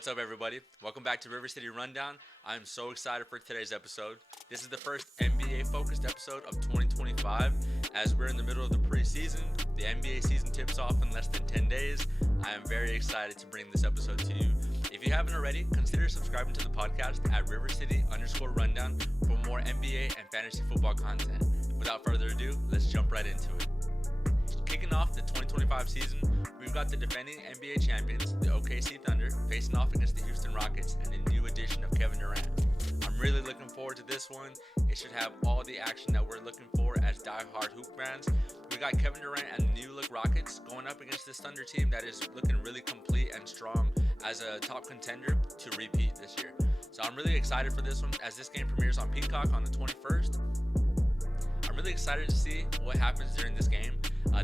What's up, everybody? Welcome back to River City Rundown. I am so excited for today's episode. This is the first NBA-focused episode of 2025. As we're in the middle of the preseason, the NBA season tips off in less than 10 days. I am very excited to bring this episode to you. If you haven't already, consider subscribing to the podcast at rivercity_rundown for more NBA and fantasy football content. Without further ado, let's jump right into it. Kicking off the 2025 season, we've got the defending NBA champions, the OKC Thunder, facing off against the Houston Rockets and the new addition of Kevin Durant. I'm really looking forward to this one. It should have all the action that we're looking for as die-hard hoop fans. We got Kevin Durant and the new look Rockets going up against this Thunder team that is looking really complete and strong as a top contender to repeat this year. So I'm really excited for this one as this game premieres on Peacock on the 21st. I'm really excited to see what happens during this game.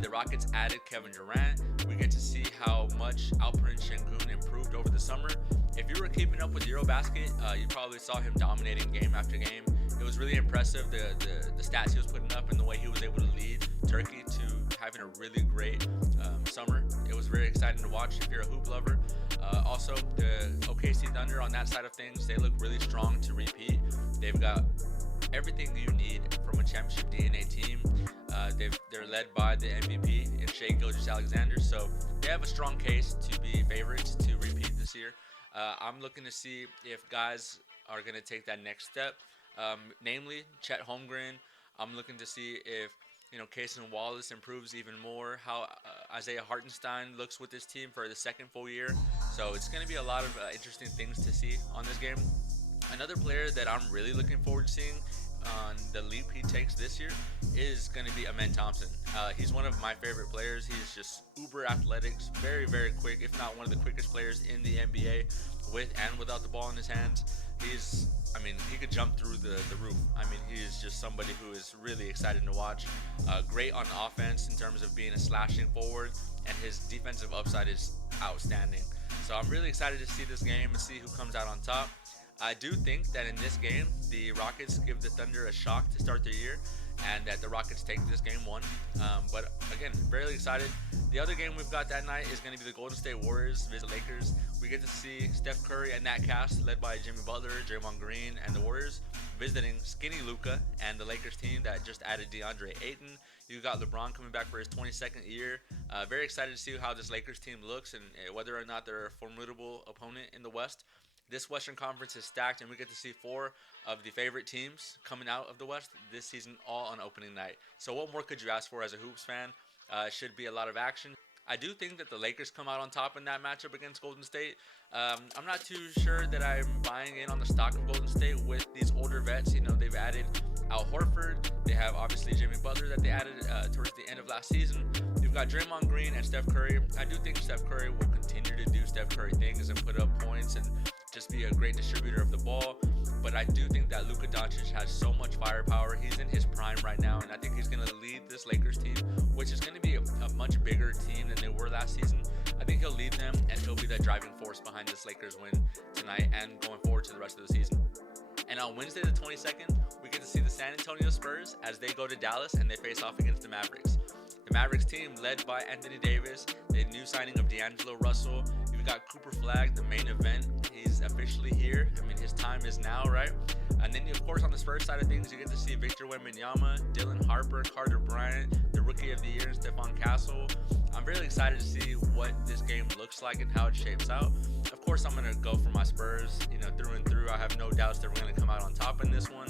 The Rockets added Kevin Durant. We get to see how much Alperen Sengun improved over the summer. If you were keeping up with Eurobasket, you probably saw him dominating game after game. It was really impressive, the stats he was putting up and the way he was able to lead Turkey to having a really great summer. It was very exciting to watch if you're a hoop lover. Also, the OKC Thunder on that side of things, they look really strong to repeat. They've got everything you need from a championship DNA team. They're led by the MVP in Shai Gilgeous-Alexander, so they have a strong case to be favorites to repeat this year. I'm looking to see if guys are going to take that next step, namely Chet Holmgren. I'm looking to see if Cason Wallace improves even more, how Isaiah Hartenstein looks with this team for the second full year. So it's going to be a lot of interesting things to see on this game. Another player that I'm really looking forward to seeing on the leap he takes this year is going to be Amen Thompson. He's one of my favorite players. He's just uber athletics, very, very quick, if not one of the quickest players in the NBA with and without the ball in his hands. He could jump through the roof. He is just somebody who is really exciting to watch. Great on offense in terms of being a slashing forward, and his defensive upside is outstanding. So I'm really excited to see this game and see who comes out on top. I do think that in this game, the Rockets give the Thunder a shock to start their year, and that the Rockets take this game one. But again, very excited. The other game we've got that night is going to be the Golden State Warriors visit Lakers. We get to see Steph Curry and that cast led by Jimmy Butler, Draymond Green, and the Warriors visiting skinny Luka and the Lakers team that just added DeAndre Ayton. You got LeBron coming back for his 22nd year. Very excited to see how this Lakers team looks and whether or not they're a formidable opponent in the West. This Western Conference is stacked, and we get to see four of the favorite teams coming out of the West this season all on opening night. So what more could you ask for as a Hoops fan? Should be a lot of action. I do think that the Lakers come out on top in that matchup against Golden State. I'm not too sure that I'm buying in on the stock of Golden State with these older vets. They've added Al Horford. They have obviously Jimmy Butler that they added towards the end of last season. You've got Draymond Green and Steph Curry. I do think Steph Curry will continue to do Steph Curry things and put up points and just be a great distributor of the ball. But I do think that Luka Doncic has so much firepower. He's in his prime right now, and I think he's going to lead this Lakers team, which is going to be a much bigger team than they were last season. I think he'll lead them, and he'll be the driving force behind this Lakers win tonight and going forward to the rest of the season. And on Wednesday the 22nd, we get to see the San Antonio Spurs as they go to Dallas and they face off against the Mavericks. The Mavericks team led by Anthony Davis, the new signing of D'Angelo Russell. You've got Cooper Flagg, the main event. He's officially here. His time is now, right? And then, of course, on the Spurs side of things, you get to see Victor Wembanyama, Dylan Harper, Carter Bryant, the Rookie of the Year, and Stephon Castle. I'm really excited to see what this game looks like and how it shapes out. Of course, I'm going to go for my Spurs, through and through. I have no doubts that we're going to come out on top in this one.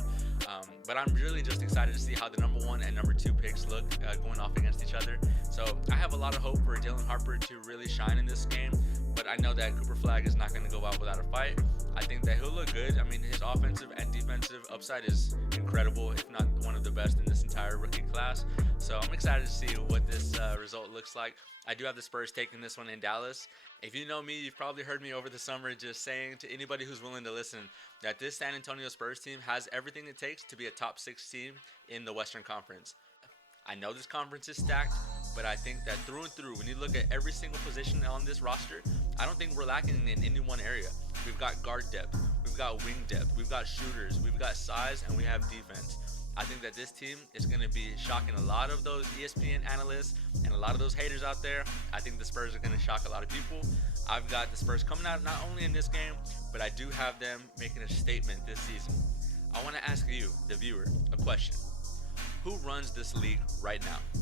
But I'm really just excited to see how the number one and number two picks look going off against each other. So I have a lot of hope for Dylan Harper to really shine in this game. But I know that Cooper Flagg is not going to go out without a fight. I think that he'll look good. His offensive and defensive upside is incredible, if not one of the best in this entire rookie class. So I'm excited to see what this result looks like. I do have the Spurs taking this one in Dallas. If you know me, you've probably heard me over the summer just saying to anybody who's willing to listen that this San Antonio Spurs team has everything it takes to be a top 6 team in the Western Conference. I know this conference is stacked, but I think that through and through, when you look at every single position on this roster, I don't think we're lacking in any one area. We've got guard depth, we've got wing depth, we've got shooters, we've got size, and we have defense. I think that this team is going to be shocking a lot of those ESPN analysts and a lot of those haters out there. I think the Spurs are going to shock a lot of people. I've got the Spurs coming out not only in this game, but I do have them making a statement this season. I want to ask you, the viewer, a question. Who runs this league right now?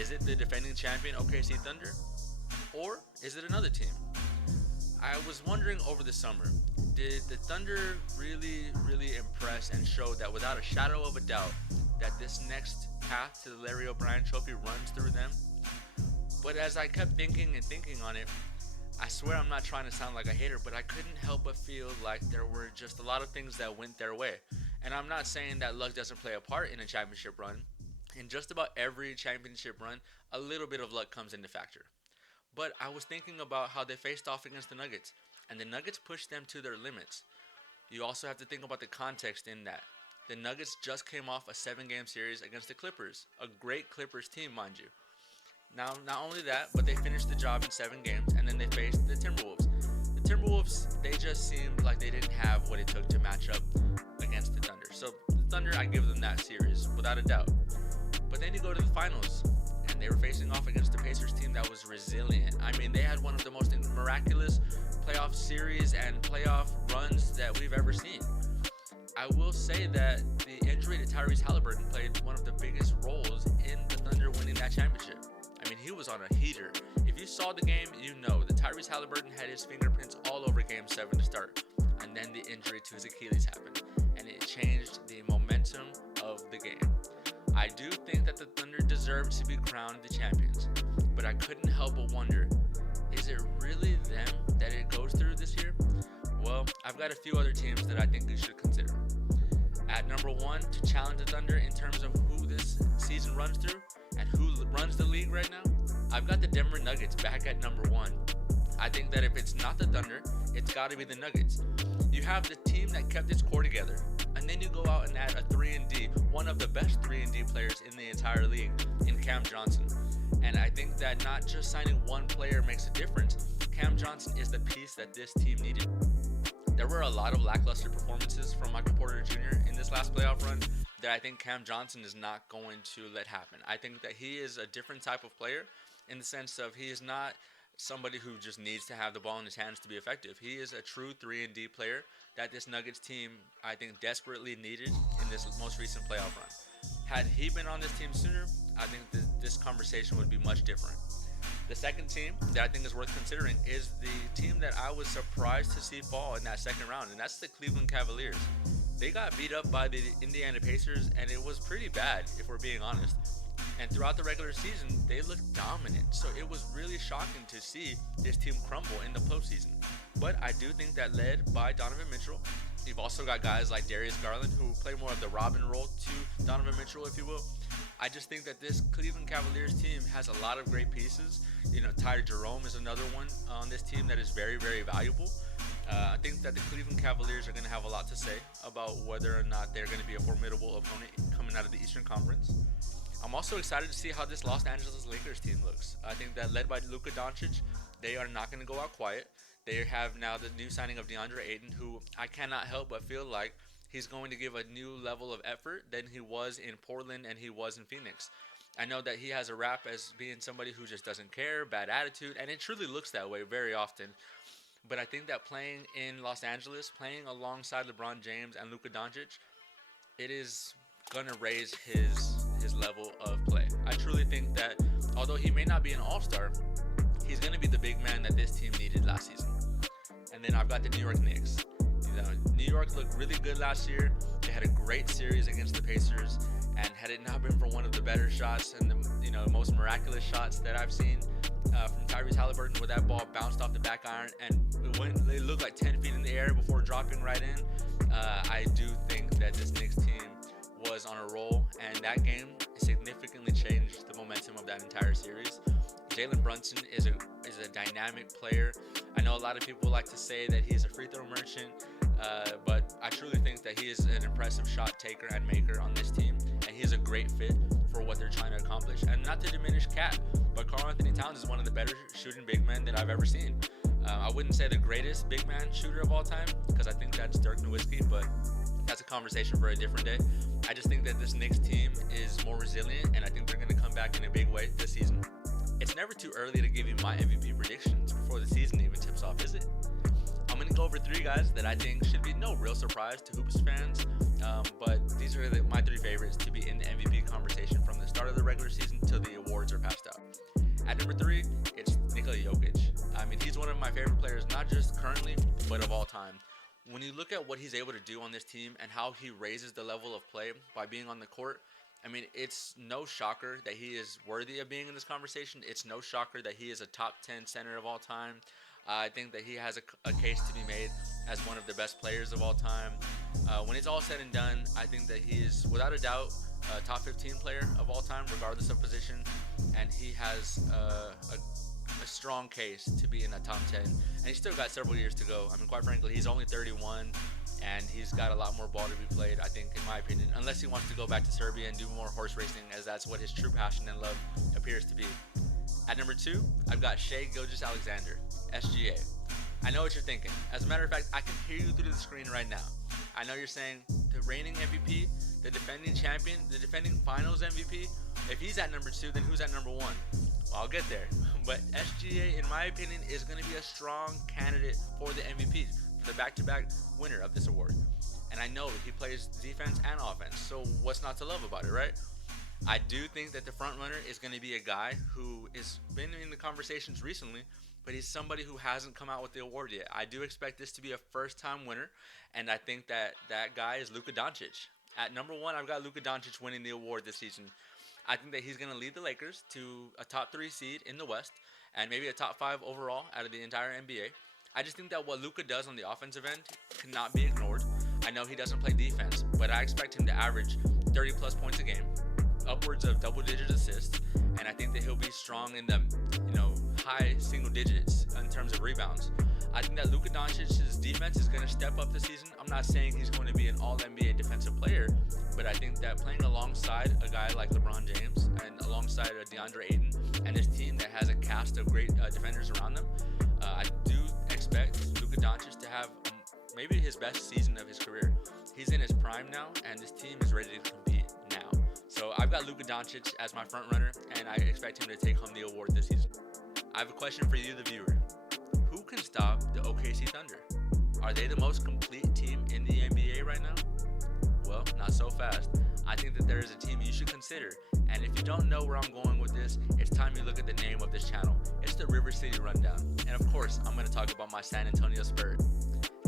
Is it the defending champion OKC Thunder? Or is it another team? I was wondering over the summer, did the Thunder really impress and show that without a shadow of a doubt that this next path to the Larry O'Brien Trophy runs through them? But as I kept thinking on it, I swear I'm not trying to sound like a hater, but I couldn't help but feel like there were just a lot of things that went their way. And I'm not saying that luck doesn't play a part in a championship run. In just about every championship run, a little bit of luck comes into factor. But I was thinking about how they faced off against the Nuggets, and the Nuggets pushed them to their limits. You also have to think about the context in that. The Nuggets just came off a 7-game series against the Clippers, a great Clippers team, mind you. Now, not only that, but they finished the job in 7 games, and then they faced the Timberwolves. The Timberwolves, they just seemed like they didn't have what it took to match up against the Thunder. So the Thunder, I give them that series, without a doubt. But then you go to the finals, and they were facing off against a Pacers team that was resilient. I mean, they had one of the most miraculous playoff series and playoff runs that we've ever seen. I will say that the injury to Tyrese Halliburton played one of the biggest roles in the Thunder winning that championship. I mean, he was on a heater. If you saw the game, you know that Tyrese Halliburton had his fingerprints all over Game 7 to start. And then the injury to his Achilles happened, and it changed the momentum of the game. I do think that the Thunder deserve to be crowned the champions, but I couldn't help but wonder, is it really them that it goes through this year? Well, I've got a few other teams that I think you should consider. At number 1, to challenge the Thunder in terms of who this season runs through and who runs the league right now, I've got the Denver Nuggets back at number 1. I think that if it's not the Thunder, it's got to be the Nuggets. You have the team that kept its core together, and then you go out and add a 3-and-D, one of the best 3-and-D players in the entire league, in Cam Johnson. And I think that not just signing one player makes a difference. Cam Johnson is the piece that this team needed. There were a lot of lackluster performances from Michael Porter Jr. in this last playoff run that I think Cam Johnson is not going to let happen. I think that he is a different type of player in the sense of he is not somebody who just needs to have the ball in his hands to be effective. He is a true 3-and-D player that this Nuggets team, I think, desperately needed in this most recent playoff run. Had he been on this team sooner, I think this conversation would be much different. The second team that I think is worth considering is the team that I was surprised to see fall in that second round, and that's the Cleveland Cavaliers. They got beat up by the Indiana Pacers, and it was pretty bad, if we're being honest. And throughout the regular season, they looked dominant. So it was really shocking to see this team crumble in the postseason. But I do think that led by Donovan Mitchell, you've also got guys like Darius Garland who play more of the Robin role to Donovan Mitchell, if you will. I just think that this Cleveland Cavaliers team has a lot of great pieces. You know, Ty Jerome is another one on this team that is very, very valuable. I think that the Cleveland Cavaliers are going to have a lot to say about whether or not they're going to be a formidable opponent coming out of the Eastern Conference. I'm also excited to see how this Los Angeles Lakers team looks. I think that led by Luka Doncic, they are not going to go out quiet. They have now the new signing of DeAndre Ayton, who I cannot help but feel like he's going to give a new level of effort than he was in Portland and he was in Phoenix. I know that he has a rap as being somebody who just doesn't care, bad attitude, and it truly looks that way very often. But I think that playing in Los Angeles, playing alongside LeBron James and Luka Doncic, it is going to raise his level of play. I truly think that although he may not be an all-star, he's going to be the big man that this team needed last season. And then I've got the New York Knicks. You know, New York looked really good last year. They had a great series against the Pacers, and had it not been for one of the better shots and the most miraculous shots that I've seen from Tyrese Halliburton, where that ball bounced off the back iron and it looked like 10 feet in the air before dropping right in, I do think that this Knicks team was on a roll, and that game significantly changed the momentum of that entire series. Jalen Brunson is a dynamic player. I know a lot of people like to say that he's a free throw merchant, but I truly think that he is an impressive shot taker and maker on this team, and he is a great fit for what they're trying to accomplish. And not to diminish Cat, but Karl Anthony Towns is one of the better shooting big men that I've ever seen. I wouldn't say the greatest big man shooter of all time, because I think that's Dirk Nowitzki, but That's a conversation for a different day. I just think that this Knicks team is more resilient, and I think they're going to come back in a big way this season. It's never too early to give you my MVP predictions before the season even tips off, is it? I'm going to go over 3 guys that I think should be no real surprise to Hoops fans, but these are my 3 favorites to be in the MVP conversation from the start of the regular season till the awards are passed out. At number 3, it's Nikola Jokic. I mean, he's one of my favorite players, not just currently, but of all time. When you look at what he's able to do on this team and how he raises the level of play by being on the court, I mean, it's no shocker that he is worthy of being in this conversation. It's no shocker that he is a top 10 center of all time. I think that he has a case to be made as one of the best players of all time. When it's all said and done, I think that he is, without a doubt, a top 15 player of all time, regardless of position. And he has a strong case to be in that top 10. And he's still got several years to go. I mean, quite frankly, he's only 31. And he's got a lot more ball to be played, I think, in my opinion. Unless he wants to go back to Serbia and do more horse racing, as that's what his true passion and love appears to be. At number 2, I've got Shai Gilgeous-Alexander, SGA. I know what you're thinking. As a matter of fact, I can hear you through the screen right now. I know you're saying the reigning MVP, the defending champion, the defending finals MVP, if he's at number 2, then who's at number 1? Well, I'll get there. But SGA, in my opinion, is going to be a strong candidate for the MVP, for the back-to-back winner of this award. And I know he plays defense and offense, so what's not to love about it, right? I do think that the front runner is going to be a guy who has been in the conversations recently, but he's somebody who hasn't come out with the award yet. I do expect this to be a first-time winner, and I think that that guy is Luka Doncic. At number 1, I've got Luka Doncic winning the award this season. I think that he's going to lead the Lakers to a top 3 seed in the West and maybe a top 5 overall out of the entire NBA. I just think that what Luka does on the offensive end cannot be ignored. I know he doesn't play defense, but I expect him to average 30-plus points a game, upwards of double-digit assists, and I think that he'll be strong in the high single digits in terms of rebounds. I think that Luka Doncic's defense is going to step up this season. I'm not saying he's going to be an all-NBA defensive player, but I think that playing alongside a guy like LeBron James and alongside DeAndre Ayton and this team that has a cast of great defenders around them, I do expect Luka Doncic to have maybe his best season of his career. He's in his prime now, and this team is ready to compete now. So I've got Luka Doncic as my front runner, and I expect him to take home the award this season. I have a question for you, the viewer. Who can stop the OKC Thunder? Are they the most complete team in the NBA right now? Well, not so fast. I think that there is a team you should consider, and if you don't know where I'm going with this, it's time you look at the name of this channel. It's the River City Rundown, and of course, I'm going to talk about my San Antonio Spurs.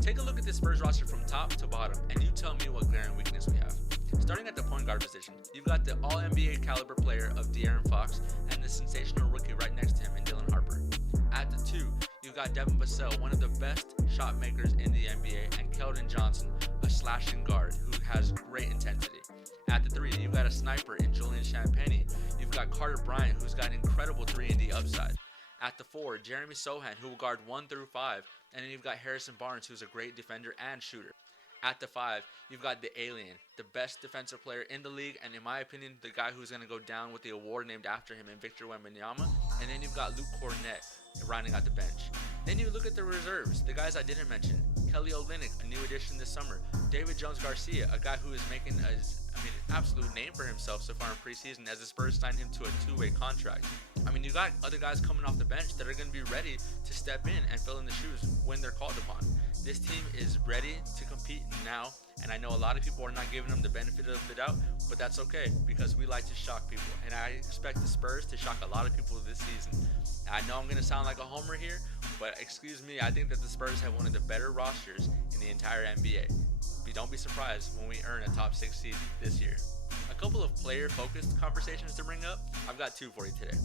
Take a look at this Spurs roster from top to bottom, and you tell me what glaring weakness we have. Starting at the point guard position, you've got the all-NBA caliber player of De'Aaron Fox and the sensational rookie right next to him in Dylan Harper. At the 2, you've got Devin Vassell, one of the best shot makers in the NBA, and Keldon Johnson, a slashing guard who has great intensity. At the 3, you've got a sniper in Julian Champagnie. You've got Carter Bryant, who's got incredible 3-and-D upside. At the 4, Jeremy Sohan, who will guard 1 through 5, and then you've got Harrison Barnes, who's a great defender and shooter. At the 5, you've got the alien, the best defensive player in the league, and in my opinion, the guy who's going to go down with the award named after him in Victor Wembanyama. And then you've got Luke Cornett rounding out the bench. Then you look at the reserves, the guys I didn't mention. Kelly Olynyk, a new addition this summer. David Jones-Garcia, a guy who is making an absolute name for himself so far in preseason as the Spurs signed him to a 2-way contract. I mean, you got other guys coming off the bench that are going to be ready to step in and fill in the shoes when they're called upon. This team is ready to compete now, and I know a lot of people are not giving them the benefit of the doubt, but that's okay because we like to shock people, and I expect the Spurs to shock a lot of people this season. I know I'm going to sound like a homer here, but excuse me, I think that the Spurs have one of the better rosters in the entire NBA. Don't be surprised when we earn a top 6 seed this year. A couple of player-focused conversations to bring up. I've got 2 for you today.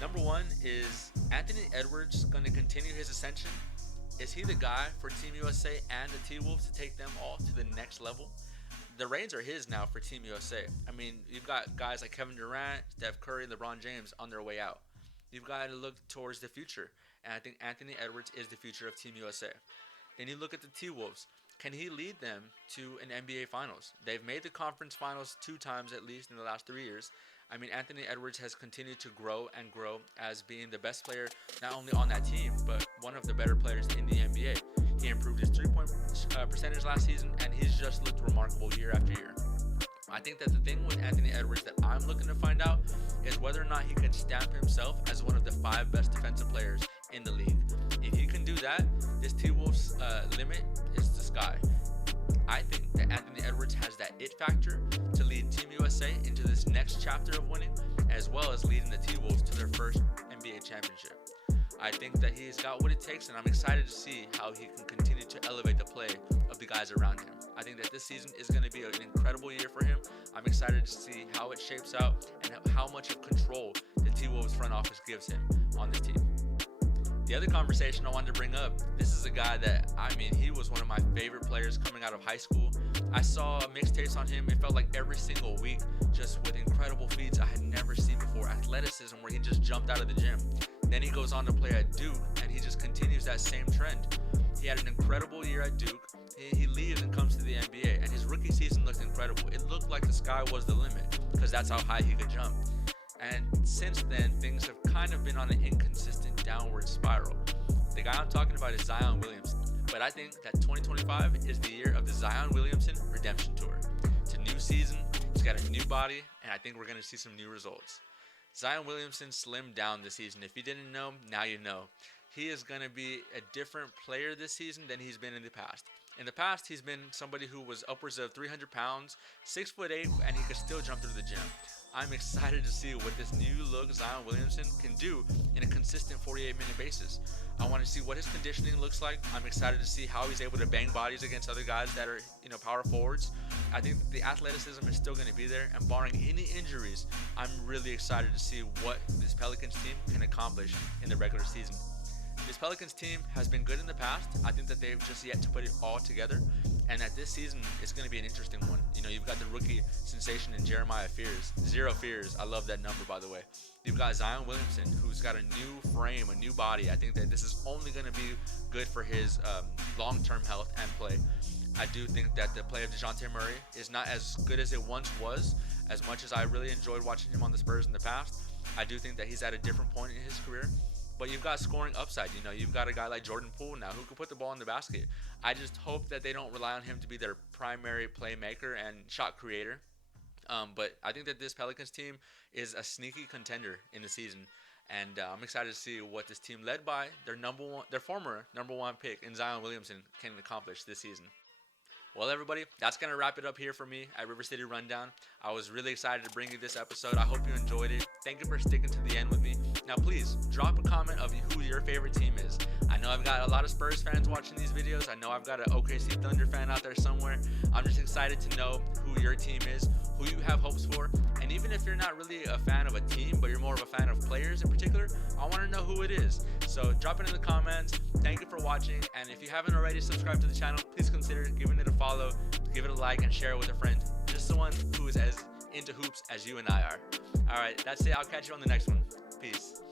Number 1 is Anthony Edwards going to continue his ascension? Is he the guy for Team USA and the T-Wolves to take them all to the next level? The reins are his now for Team USA. I mean, you've got guys like Kevin Durant, Steph Curry, LeBron James on their way out. You've got to look towards the future, and I think Anthony Edwards is the future of Team USA. Then you look at the T-Wolves. Can he lead them to an NBA Finals? They've made the conference finals 2 times at least in the last 3 years. I mean, Anthony Edwards has continued to grow and grow as being the best player not only on that team, but one of the better players in the NBA. He improved his three-point percentage last season, and he's just looked remarkable year after year. I think that the thing with Anthony Edwards that I'm looking to find out is whether or not he can stamp himself as one of the 5 best defensive players in the league. If he can do that, this T-Wolves limit is the sky. I think that Anthony Edwards has that it factor to lead Team USA into this next chapter of winning, as well as leading the T-Wolves to their first NBA championship. I think that he's got what it takes, and I'm excited to see how he can continue to elevate the play of the guys around him. I think that this season is going to be an incredible year for him. I'm excited to see how it shapes out and how much of control the T-Wolves front office gives him on this team. The other conversation I wanted to bring up, this is a guy that, he was one of my favorite players coming out of high school. I saw mixtapes on him, it felt like every single week, just with incredible feats I had never seen before. Athleticism where he just jumped out of the gym. Then he goes on to play at Duke, and he just continues that same trend. He had an incredible year at Duke. He leaves and comes to the NBA, and his rookie season looked incredible. It looked like the sky was the limit, because that's how high he could jump. And since then, things have kind of been on an inconsistent downward spiral. The guy I'm talking about is Zion Williamson. But I think that 2025 is the year of the Zion Williamson Redemption Tour. It's a new season, he's got a new body, and I think we're going to see some new results. Zion Williamson slimmed down this season. If you didn't know, now you know. He is going to be a different player this season than he's been in the past. In the past, he's been somebody who was upwards of 300 pounds, 6'8", and he could still jump through the gym. I'm excited to see what this new look Zion Williamson can do in a consistent 48-minute basis. I want to see what his conditioning looks like. I'm excited to see how he's able to bang bodies against other guys that are, power forwards. I think that the athleticism is still going to be there, and barring any injuries, I'm really excited to see what this Pelicans team can accomplish in the regular season. This Pelicans team has been good in the past. I think that they've just yet to put it all together, and that this season is going to be an interesting one. You've got the rookie sensation in Jeremiah Fears. 0 fears. I love that number, by the way. You've got Zion Williamson, who's got a new frame, a new body. I think that this is only going to be good for his long-term health and play. I do think that the play of DeJounte Murray is not as good as it once was, as much as I really enjoyed watching him on the Spurs in the past. I do think that he's at a different point in his career. But you've got scoring upside. You've got a guy like Jordan Poole now who can put the ball in the basket. I just hope that they don't rely on him to be their primary playmaker and shot creator. But I think that this Pelicans team is a sneaky contender in the season. And I'm excited to see what this team led by their former number 1 pick in Zion Williamson can accomplish this season. Well, everybody, that's going to wrap it up here for me at River City Rundown. I was really excited to bring you this episode. I hope you enjoyed it. Thank you for sticking to the end with me. Now, please, drop a comment of who your favorite team is. I know I've got a lot of Spurs fans watching these videos. I know I've got an OKC Thunder fan out there somewhere. I'm just excited to know who your team is, who you have hopes for. And even if you're not really a fan of a team, but you're more of a fan of players in particular, I want to know who it is. So drop it in the comments. Thank you for watching. And if you haven't already subscribed to the channel, please consider giving it a follow, give it a like, and share it with a friend. Just someone who is as into hoops as you and I are. All right, that's it. I'll catch you on the next one. Peace.